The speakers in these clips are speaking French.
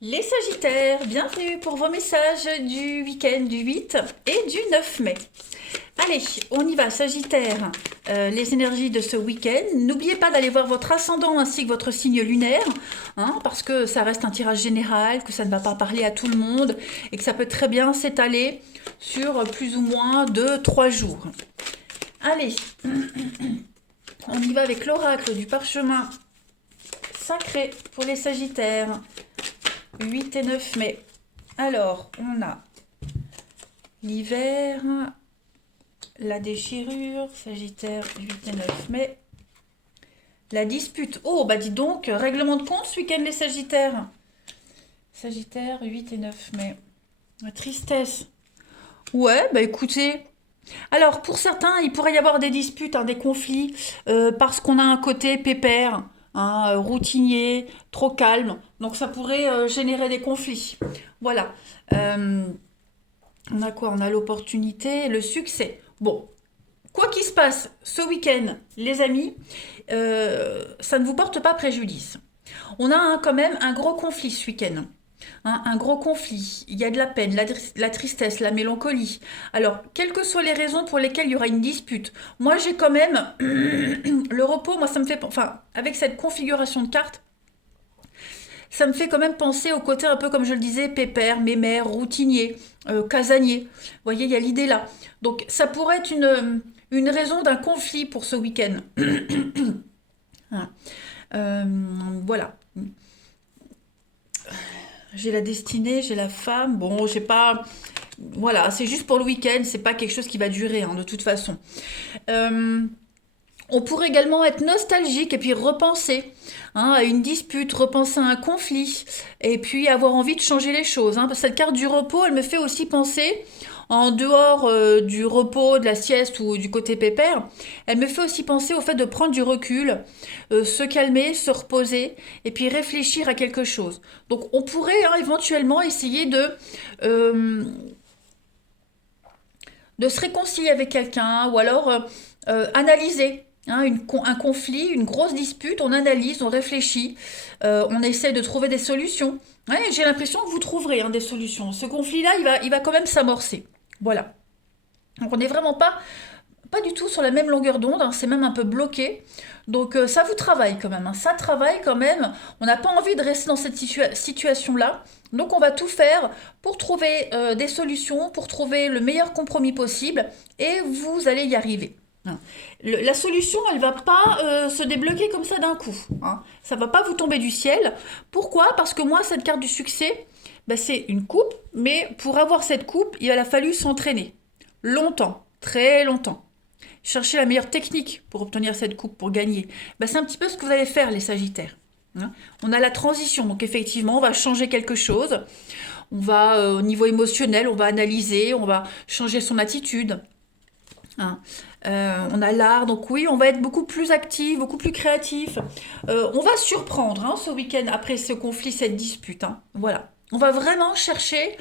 Les Sagittaires, bienvenue pour vos messages du week-end du 8 et du 9 mai. Allez, on y va, Sagittaire, les énergies de ce week-end. N'oubliez pas d'aller voir votre ascendant ainsi que votre signe lunaire, hein, parce que ça reste un tirage général, que ça ne va pas parler à tout le monde et que ça peut très bien s'étaler sur plus ou moins 2-3 jours. Allez, on y va avec l'oracle du parchemin sacré pour les Sagittaires. 8 et 9 mai. Alors, on a l'hiver, la déchirure, Sagittaire, 8 et 9 mai. La dispute. Oh, bah dis donc, règlement de compte ce week-end les Sagittaires. Sagittaire, 8 et 9 mai. La tristesse. Ouais, bah écoutez. Alors, pour certains, il pourrait y avoir des disputes, hein, des conflits, parce qu'on a un côté pépère, hein, routinier, trop calme. Donc, ça pourrait générer des conflits. Voilà. Euh, on a quoi? On a l'opportunité, le succès. Bon, quoi qu'il se passe ce week-end, les amis, ça ne vous porte pas préjudice. On a quand même un gros conflit ce week-end. Hein, un gros conflit, il y a de la peine, la tristesse, la mélancolie. Alors, quelles que soient les raisons pour lesquelles il y aura une dispute, moi j'ai quand même le repos, moi ça me fait, enfin, avec cette configuration de cartes, ça me fait quand même penser au côté un peu comme je le disais, pépère, mémère, routinier, casanier. Vous voyez, il y a l'idée là. Donc ça pourrait être une raison d'un conflit pour ce week-end. Hein. Euh, voilà. J'ai la destinée, j'ai la femme. Bon, j'ai pas. Voilà, c'est juste pour le week-end, c'est pas quelque chose qui va durer, hein, de toute façon. Euh, on pourrait également être nostalgique et puis repenser, hein, à une dispute, repenser à un conflit, et puis avoir envie de changer les choses, hein. Parce que cette carte du repos, elle me fait aussi penser, en dehors du repos, de la sieste ou du côté pépère, elle me fait aussi penser au fait de prendre du recul, se calmer, se reposer, et puis réfléchir à quelque chose. Donc on pourrait, hein, éventuellement essayer de se réconcilier avec quelqu'un, ou alors analyser, hein, un conflit, une grosse dispute, on analyse, on réfléchit, on essaie de trouver des solutions. Ouais, j'ai l'impression que vous trouverez, hein, des solutions. Ce conflit-là, il va quand même s'amorcer. Voilà. Donc on n'est vraiment pas du tout sur la même longueur d'onde, hein, c'est même un peu bloqué. Donc ça vous travaille quand même, hein, ça travaille quand même. On n'a pas envie de rester dans cette situation-là. Donc on va tout faire pour trouver des solutions, pour trouver le meilleur compromis possible, et vous allez y arriver. Hein. La solution, elle va pas se débloquer comme ça d'un coup. Hein. Ça va pas vous tomber du ciel. Pourquoi? Parce que moi, cette carte du succès, bah, c'est une coupe, mais pour avoir cette coupe, il a fallu s'entraîner. Longtemps, très longtemps. Chercher la meilleure technique pour obtenir cette coupe, pour gagner. Ben, c'est un petit peu ce que vous allez faire, les Sagittaires. Hein. On a la transition, donc effectivement, on va changer quelque chose. On va, au niveau émotionnel, on va analyser, on va changer son attitude. Hein. On a l'art, donc oui, on va être beaucoup plus actif, beaucoup plus créatif. On va surprendre, hein, ce week-end après ce conflit, cette dispute. Hein. Voilà. On va vraiment chercher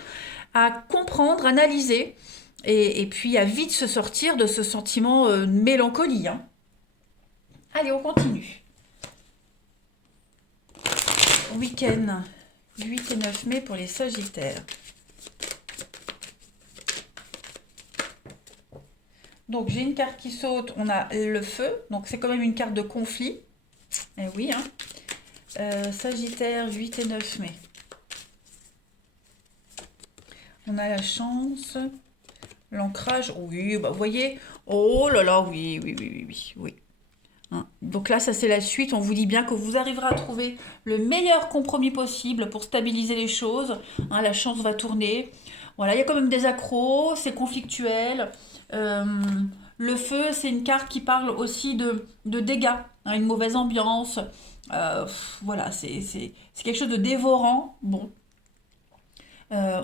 à comprendre, analyser, et puis à vite se sortir de ce sentiment de mélancolie. Hein. Allez, on continue. Week-end 8 et 9 mai pour les Sagittaires. Donc j'ai une carte qui saute, on a le feu, donc c'est quand même une carte de conflit. Eh oui, hein. Sagittaire 8 et 9 mai. On a la chance, l'ancrage, oui, bah vous voyez, oh là là, oui, oui, oui, oui, oui, oui. Hein. Donc là, ça c'est la suite. On vous dit bien que vous arriverez à trouver le meilleur compromis possible pour stabiliser les choses. Hein, la chance va tourner. Voilà, il y a quand même des accros, c'est conflictuel. Euh, le feu, c'est une carte qui parle aussi de dégâts, hein, une mauvaise ambiance. Voilà, c'est quelque chose de dévorant. Bon, euh,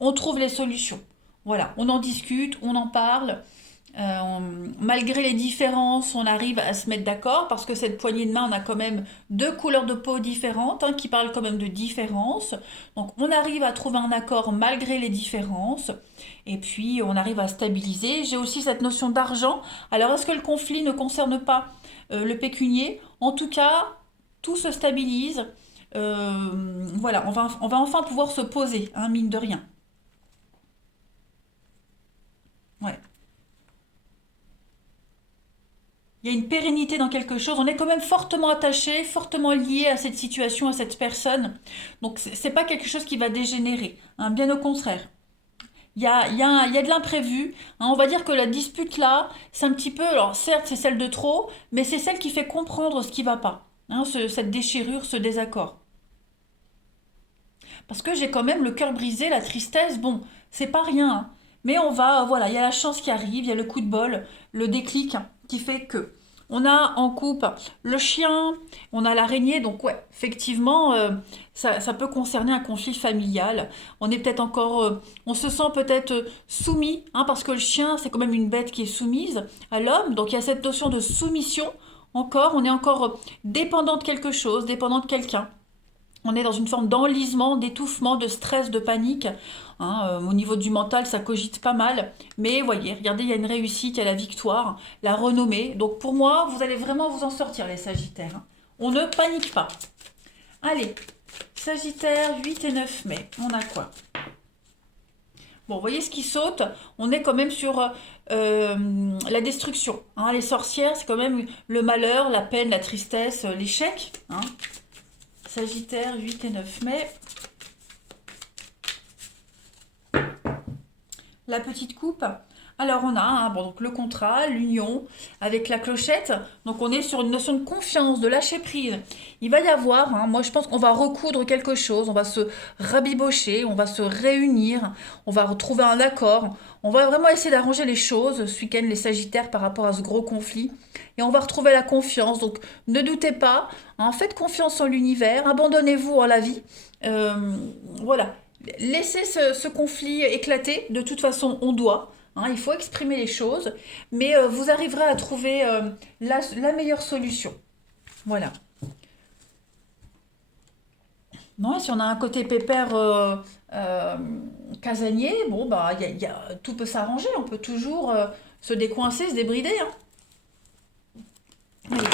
on trouve les solutions. Voilà, on en discute, on en parle. Malgré les différences, on arrive à se mettre d'accord parce que cette poignée de main, on a quand même deux couleurs de peau différentes, hein, qui parlent quand même de différences. Donc on arrive à trouver un accord malgré les différences et puis on arrive à stabiliser. J'ai aussi cette notion d'argent. Alors est-ce que le conflit ne concerne pas le pécunier? En tout cas, tout se stabilise. Voilà, on va enfin pouvoir se poser, hein, mine de rien. Ouais. Il y a une pérennité dans quelque chose. On est quand même fortement attaché, fortement lié à cette situation, à cette personne. Donc c'est pas quelque chose qui va dégénérer, hein, bien au contraire. Il y a de l'imprévu, hein. On va dire que la dispute là, c'est un petit peu, alors certes c'est celle de trop, mais c'est celle qui fait comprendre ce qui va pas, hein, cette déchirure, ce désaccord. Parce que j'ai quand même le cœur brisé, la tristesse, bon, c'est pas rien, hein. Mais on va, voilà, il y a la chance qui arrive, il y a le coup de bol, le déclic, hein, qui fait que on a en coupe le chien, on a l'araignée, donc ouais, effectivement, ça peut concerner un conflit familial. On est peut-être encore, on se sent peut-être soumis, hein, parce que le chien, c'est quand même une bête qui est soumise à l'homme, donc il y a cette notion de soumission encore, on est encore dépendant de quelque chose, dépendant de quelqu'un. On est dans une forme d'enlisement, d'étouffement, de stress, de panique, hein. Au niveau du mental, ça cogite pas mal. Mais voyez, regardez, il y a une réussite, il y a la victoire, la renommée. Donc pour moi, vous allez vraiment vous en sortir, les Sagittaires, hein. On ne panique pas. Allez, Sagittaire, 8 et 9 mai. On a quoi? Bon, vous voyez ce qui saute? On est quand même sur la destruction, hein. Les sorcières, c'est quand même le malheur, la peine, la tristesse, l'échec, hein. Sagittaire, 8 et 9 mai. La petite coupe. Alors on a, hein, bon, donc le contrat, l'union avec la clochette. Donc on est sur une notion de confiance, de lâcher prise. Il va y avoir, hein, moi je pense qu'on va recoudre quelque chose, on va se rabibocher, on va se réunir, on va retrouver un accord. On va vraiment essayer d'arranger les choses ce week-end, les Sagittaires, par rapport à ce gros conflit. Et on va retrouver la confiance. Donc ne doutez pas, hein, faites confiance en l'univers, abandonnez-vous en la vie. Voilà, laissez ce conflit éclater. De toute façon, on doit, hein, il faut exprimer les choses, mais vous arriverez à trouver la meilleure solution. Voilà. Non, si on a un côté pépère euh, casanier, bon, bah, tout peut s'arranger. On peut toujours se décoincer, se débrider, hein. Allez,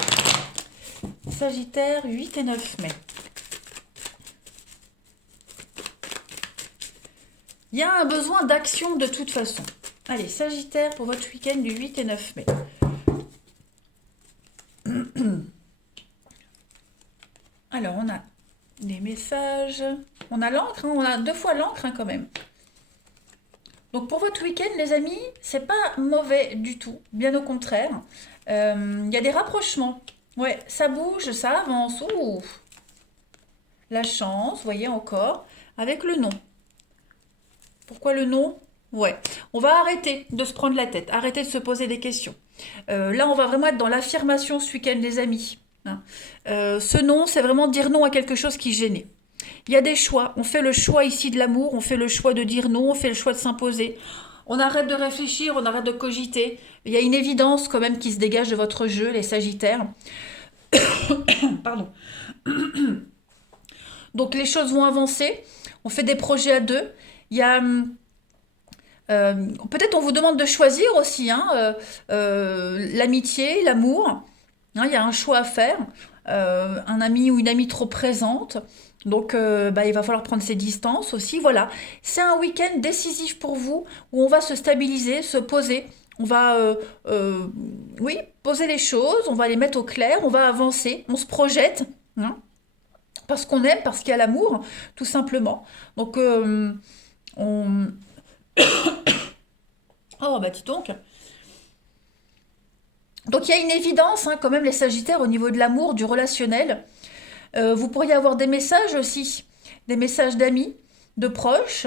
Sagittaire, 8 et 9 mai. Il y a un besoin d'action de toute façon. Allez, Sagittaire pour votre week-end du 8 et 9 mai. Alors, on a des messages. On a l'encre, hein, on a deux fois l'encre, hein, quand même. Donc pour votre week-end, les amis, c'est pas mauvais du tout, bien au contraire. Il y a des rapprochements. Ouais, ça bouge, ça avance. Ouh, la chance, vous voyez encore, avec le nom. Pourquoi le nom? Ouais, on va arrêter de se prendre la tête, arrêter de se poser des questions. Là, on va vraiment être dans l'affirmation ce week-end, les amis, hein. Ce non, c'est vraiment dire non à quelque chose qui gênait. Il y a des choix. On fait le choix ici de l'amour, on fait le choix de dire non, on fait le choix de s'imposer. On arrête de réfléchir, on arrête de cogiter. Il y a une évidence quand même qui se dégage de votre jeu, les Sagittaires. Pardon. Donc les choses vont avancer. On fait des projets à deux. Il y a euh, peut-être on vous demande de choisir aussi, hein, l'amitié, l'amour, hein. Il y a un choix à faire. Un ami ou une amie trop présente. Donc bah, il va falloir prendre ses distances aussi. Voilà. C'est un week-end décisif pour vous où on va se stabiliser, se poser. On va euh, oui, poser les choses, on va les mettre au clair, on va avancer, on se projette, hein, parce qu'on aime, parce qu'il y a l'amour, tout simplement. Donc on... Oh bah dis donc. Donc il y a une évidence, hein, quand même, les Sagittaires, au niveau de l'amour, du relationnel. Vous pourriez avoir des messages aussi, des messages d'amis, de proches,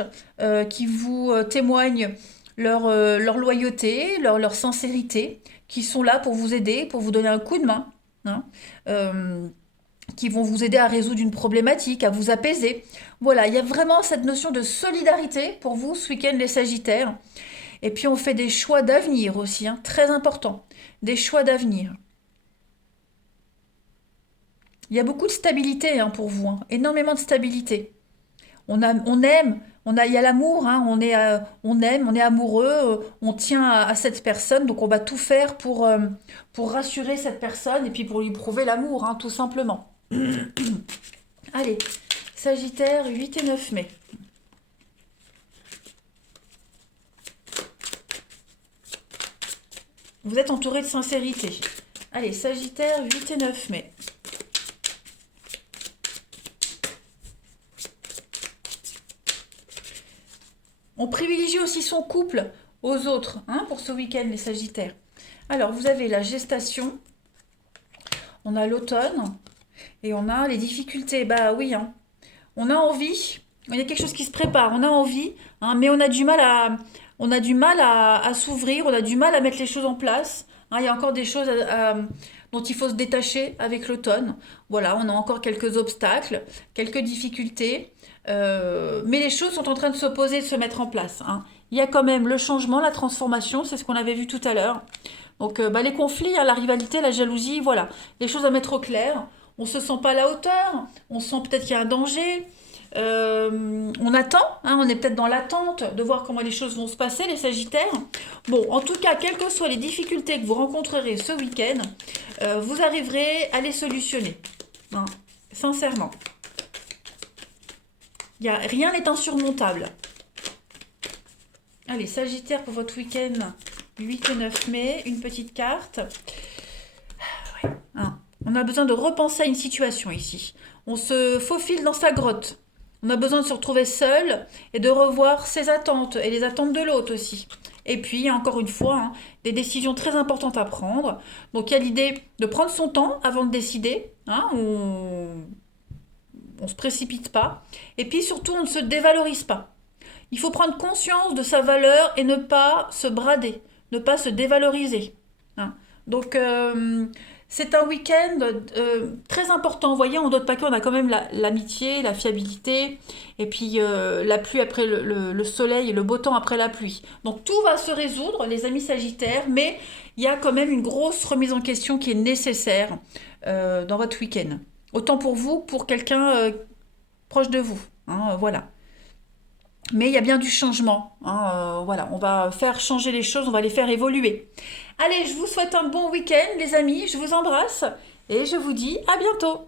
qui vous témoignent leur loyauté, leur sincérité, qui sont là pour vous aider, pour vous donner un coup de main, hein, euh, qui vont vous aider à résoudre une problématique, à vous apaiser. Voilà, il y a vraiment cette notion de solidarité pour vous ce week-end, les Sagittaires. Et puis on fait des choix d'avenir aussi, hein, très important. Des choix d'avenir. Il y a beaucoup de stabilité, hein, pour vous, hein, énormément de stabilité. On aime, il y a l'amour, hein, on aime, on est amoureux, on tient à cette personne, donc on va tout faire pour rassurer cette personne et puis pour lui prouver l'amour, hein, tout simplement. Allez, Sagittaire, 8 et 9 mai. Vous êtes entouré de sincérité. Allez, Sagittaire, 8 et 9 mai. On privilégie aussi son couple aux autres, hein, pour ce week-end, les Sagittaires. Alors, vous avez la gestation, on a l'automne, et on a les difficultés. Bah oui, hein. On a envie, il y a quelque chose qui se prépare, on a envie, hein, mais on a du mal à s'ouvrir, on a du mal à mettre les choses en place. Hein, il y a encore des choses dont il faut se détacher avec l'automne. Voilà, on a encore quelques obstacles, quelques difficultés, mais les choses sont en train de s'opposer, de se mettre en place. Hein. Il y a quand même le changement, la transformation, c'est ce qu'on avait vu tout à l'heure. Donc bah, les conflits, hein, la rivalité, la jalousie, voilà, les choses à mettre au clair. On se sent pas à la hauteur, on sent peut-être qu'il y a un danger. On attend, hein, on est peut-être dans l'attente de voir comment les choses vont se passer, les Sagittaires. Bon, en tout cas, quelles que soient les difficultés que vous rencontrerez ce week-end, vous arriverez à les solutionner. Hein, sincèrement. Rien n'est insurmontable. Allez, Sagittaire pour votre week-end 8 et 9 mai, une petite carte. Ouais, hein. On a besoin de repenser à une situation ici. On se faufile dans sa grotte. On a besoin de se retrouver seul et de revoir ses attentes et les attentes de l'autre aussi. Et puis, encore une fois, hein, des décisions très importantes à prendre. Donc, il y a l'idée de prendre son temps avant de décider. Hein, on ne se précipite pas. Et puis, surtout, on ne se dévalorise pas. Il faut prendre conscience de sa valeur et ne pas se brader, ne pas se dévaloriser. Hein. Donc, c'est un week-end très important. Vous voyez, en d'autres paquets, on a quand même l'amitié, la fiabilité, et puis la pluie après le soleil et le beau temps après la pluie. Donc tout va se résoudre, les amis Sagittaires, mais il y a quand même une grosse remise en question qui est nécessaire dans votre week-end. Autant pour vous, pour quelqu'un proche de vous. Hein, voilà. Mais il y a bien du changement. Hein, voilà, on va faire changer les choses, on va les faire évoluer. Allez, je vous souhaite un bon week-end, les amis. Je vous embrasse et je vous dis à bientôt.